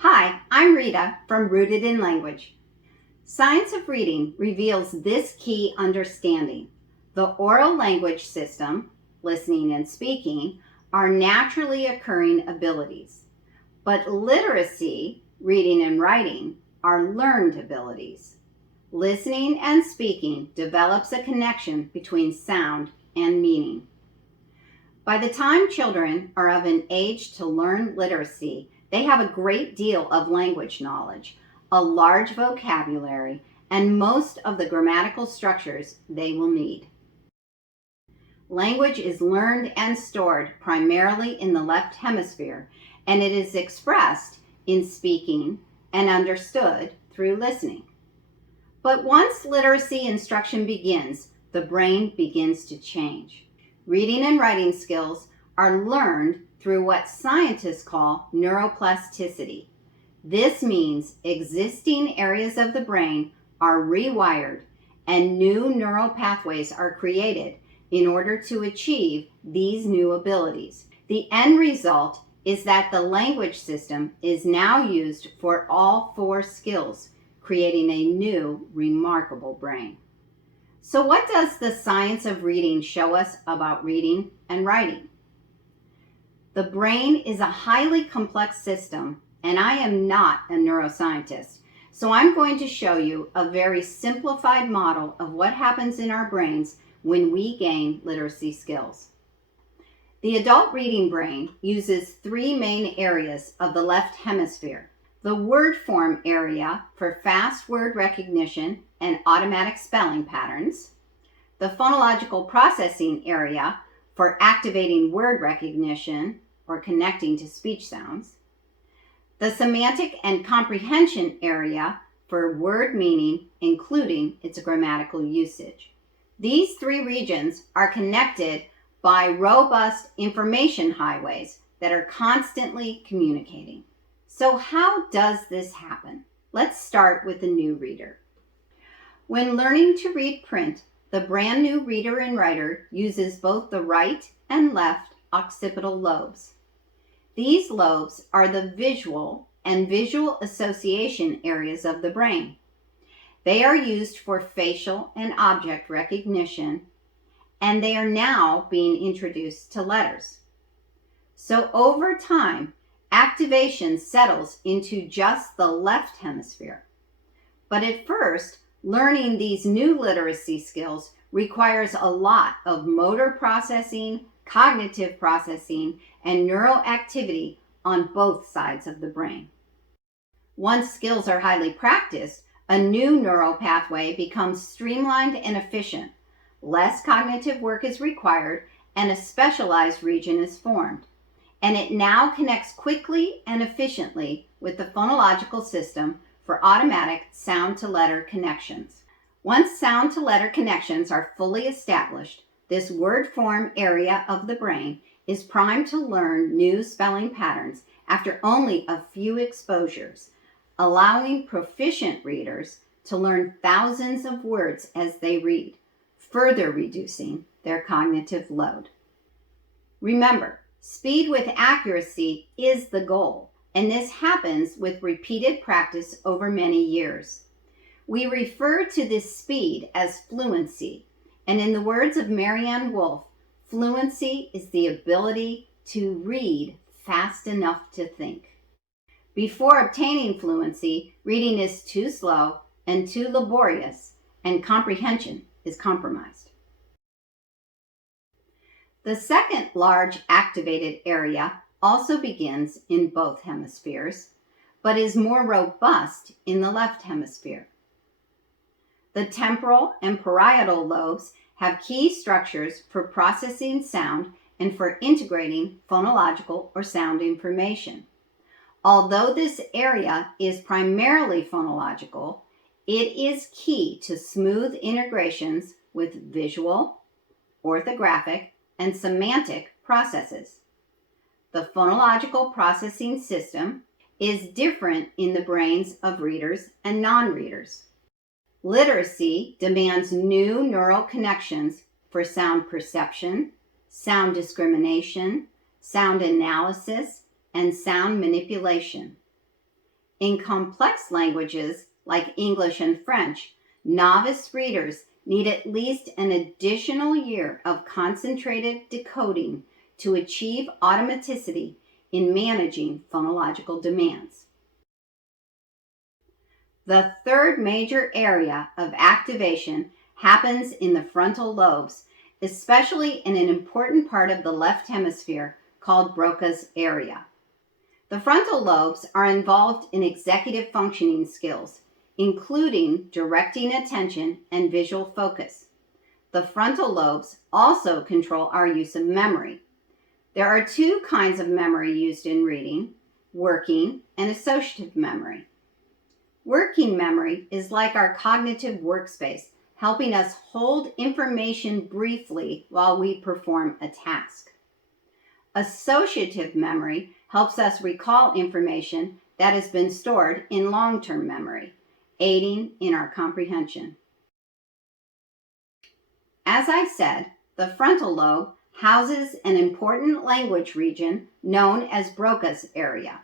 Hi, I'm Rita from Rooted in Language. Science of reading reveals this key understanding. The oral language system, listening and speaking, are naturally occurring abilities. But literacy, reading and writing, are learned abilities. Listening and speaking develops a connection between sound and meaning. By the time children are of an age to learn literacy, they have a great deal of language knowledge, a large vocabulary, and most of the grammatical structures they will need. Language is learned and stored primarily in the left hemisphere, and it is expressed in speaking and understood through listening. But once literacy instruction begins, the brain begins to change. Reading and writing skills are learned through what scientists call neuroplasticity. This means existing areas of the brain are rewired and new neural pathways are created in order to achieve these new abilities. The end result is that the language system is now used for all four skills, creating a new, remarkable brain. So, what does the science of reading show us about reading and writing? The brain is a highly complex system, and I am not a neuroscientist. So, I'm going to show you a very simplified model of what happens in our brains when we gain literacy skills. The adult reading brain uses three main areas of the left hemisphere: the word form area for fast word recognition and automatic spelling patterns, the phonological processing area for activating word recognition or connecting to speech sounds, the semantic and comprehension area for word meaning, including its grammatical usage. These three regions are connected by robust information highways that are constantly communicating. So how does this happen? Let's start with the new reader. When learning to read print, the brand new reader and writer uses both the right and left occipital lobes. These lobes are the visual and visual association areas of the brain. They are used for facial and object recognition, and they are now being introduced to letters. So over time, activation settles into just the left hemisphere. But at first, learning these new literacy skills requires a lot of motor processing, cognitive processing, and neural activity on both sides of the brain. Once skills are highly practiced, a new neural pathway becomes streamlined and efficient. Less cognitive work is required, and a specialized region is formed. And it now connects quickly and efficiently with the phonological system for automatic sound-to-letter connections. Once sound-to-letter connections are fully established, this word form area of the brain is primed to learn new spelling patterns after only a few exposures, allowing proficient readers to learn thousands of words as they read, further reducing their cognitive load. Remember, speed with accuracy is the goal, and this happens with repeated practice over many years. We refer to this speed as fluency, and in the words of Marianne Wolf, fluency is the ability to read fast enough to think. Before obtaining fluency, reading is too slow and too laborious, and comprehension is compromised. The second large activated area also begins in both hemispheres, but is more robust in the left hemisphere. The temporal and parietal lobes have key structures for processing sound and for integrating phonological or sound information. Although this area is primarily phonological, it is key to smooth integrations with visual, orthographic, and semantic processes. The phonological processing system is different in the brains of readers and non-readers. Literacy demands new neural connections for sound perception, sound discrimination, sound analysis, and sound manipulation. In complex languages like English and French, novice readers need at least an additional year of concentrated decoding to achieve automaticity in managing phonological demands. The third major area of activation happens in the frontal lobes, especially in an important part of the left hemisphere called Broca's area. The frontal lobes are involved in executive functioning skills, including directing attention and visual focus. The frontal lobes also control our use of memory. There are two kinds of memory used in reading: working and associative memory. Working memory is like our cognitive workspace, helping us hold information briefly while we perform a task. Associative memory helps us recall information that has been stored in long-term memory, aiding in our comprehension. As I said, the frontal lobe houses an important language region known as Broca's area.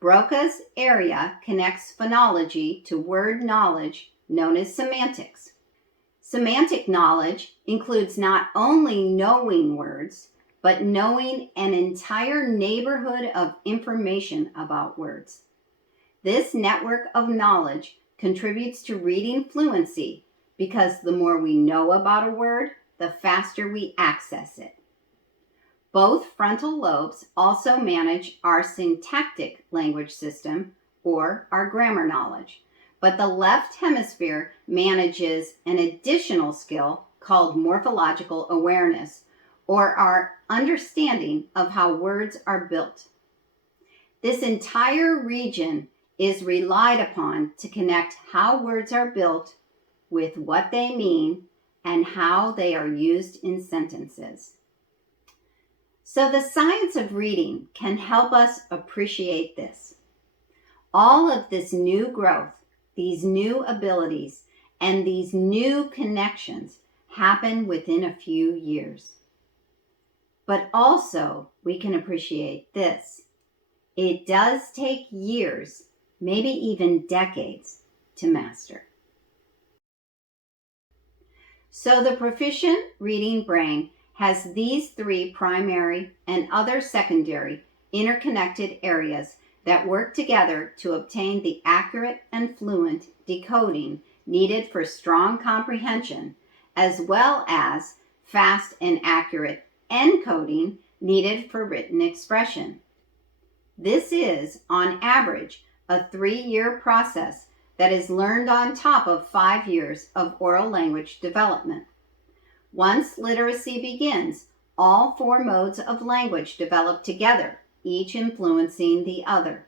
Broca's area connects phonology to word knowledge known as semantics. Semantic knowledge includes not only knowing words, but knowing an entire neighborhood of information about words. This network of knowledge contributes to reading fluency because the more we know about a word, the faster we access it. Both frontal lobes also manage our syntactic language system, or our grammar knowledge, but the left hemisphere manages an additional skill called morphological awareness, or our understanding of how words are built. This entire region is relied upon to connect how words are built with what they mean and how they are used in sentences. So the science of reading can help us appreciate this. All of this new growth, these new abilities, and these new connections happen within a few years. But also, we can appreciate this. It does take years, maybe even decades, to master. So the proficient reading brain has these three primary and other secondary interconnected areas that work together to obtain the accurate and fluent decoding needed for strong comprehension, as well as fast and accurate encoding needed for written expression. This is, on average, a 3-year process that is learned on top of 5 years of oral language development. Once literacy begins, all 4 modes of language develop together, each influencing the other,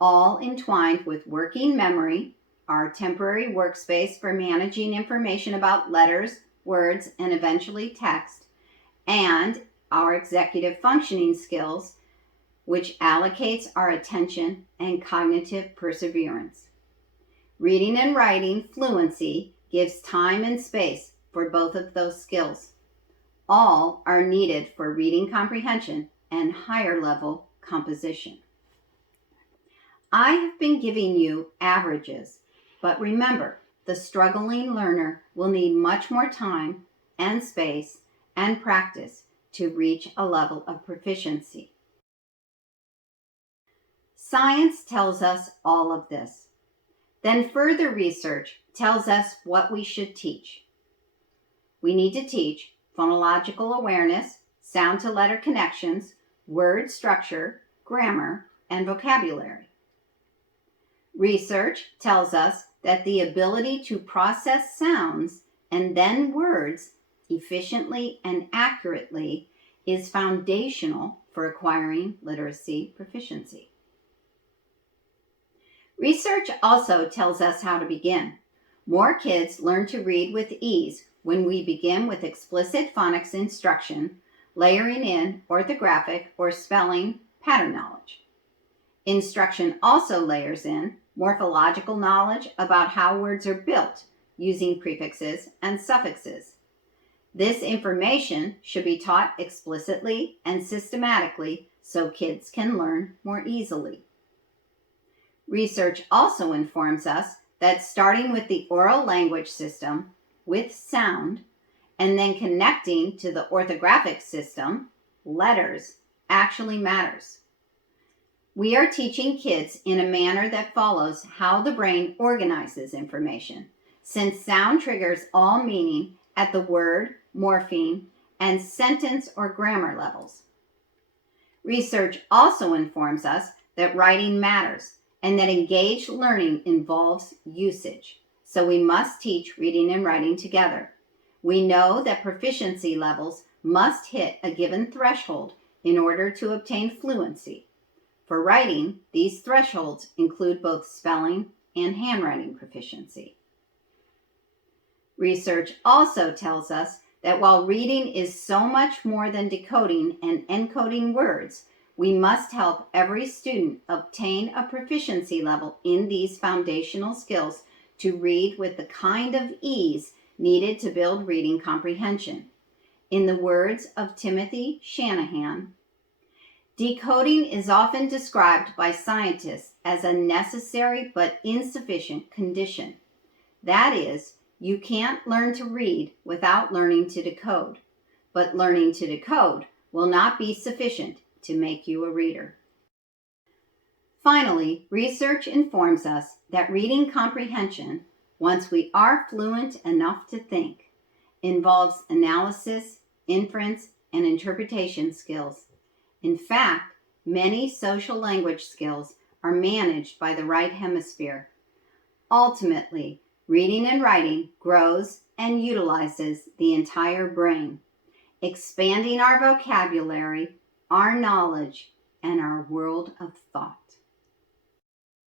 all entwined with working memory, our temporary workspace for managing information about letters, words, and eventually text, and our executive functioning skills, which allocates our attention and cognitive perseverance. Reading and writing fluency gives time and space for both of those skills. All are needed for reading comprehension and higher level composition. I have been giving you averages, but remember, the struggling learner will need much more time and space and practice to reach a level of proficiency. Science tells us all of this. Then further research tells us what we should teach. We need to teach phonological awareness, sound to letter connections, word structure, grammar, and vocabulary. Research tells us that the ability to process sounds and then words efficiently and accurately is foundational for acquiring literacy proficiency. Research also tells us how to begin. More kids learn to read with ease when we begin with explicit phonics instruction, layering in orthographic or spelling pattern knowledge. Instruction also layers in morphological knowledge about how words are built using prefixes and suffixes. This information should be taught explicitly and systematically so kids can learn more easily. Research also informs us that starting with the oral language system with sound and then connecting to the orthographic system, letters, actually matters. We are teaching kids in a manner that follows how the brain organizes information, since sound triggers all meaning at the word, morpheme, and sentence or grammar levels. Research also informs us that writing matters and that engaged learning involves usage, so we must teach reading and writing together. We know that proficiency levels must hit a given threshold in order to obtain fluency. For writing, these thresholds include both spelling and handwriting proficiency. Research also tells us that while reading is so much more than decoding and encoding words, we must help every student obtain a proficiency level in these foundational skills to read with the kind of ease needed to build reading comprehension. In the words of Timothy Shanahan, decoding is often described by scientists as a necessary but insufficient condition. That is, you can't learn to read without learning to decode, but learning to decode will not be sufficient to make you a reader. Finally, research informs us that reading comprehension, once we are fluent enough to think, involves analysis, inference, and interpretation skills. In fact, many social language skills are managed by the right hemisphere. Ultimately, reading and writing grows and utilizes the entire brain, expanding our vocabulary, our knowledge, and our world of thought.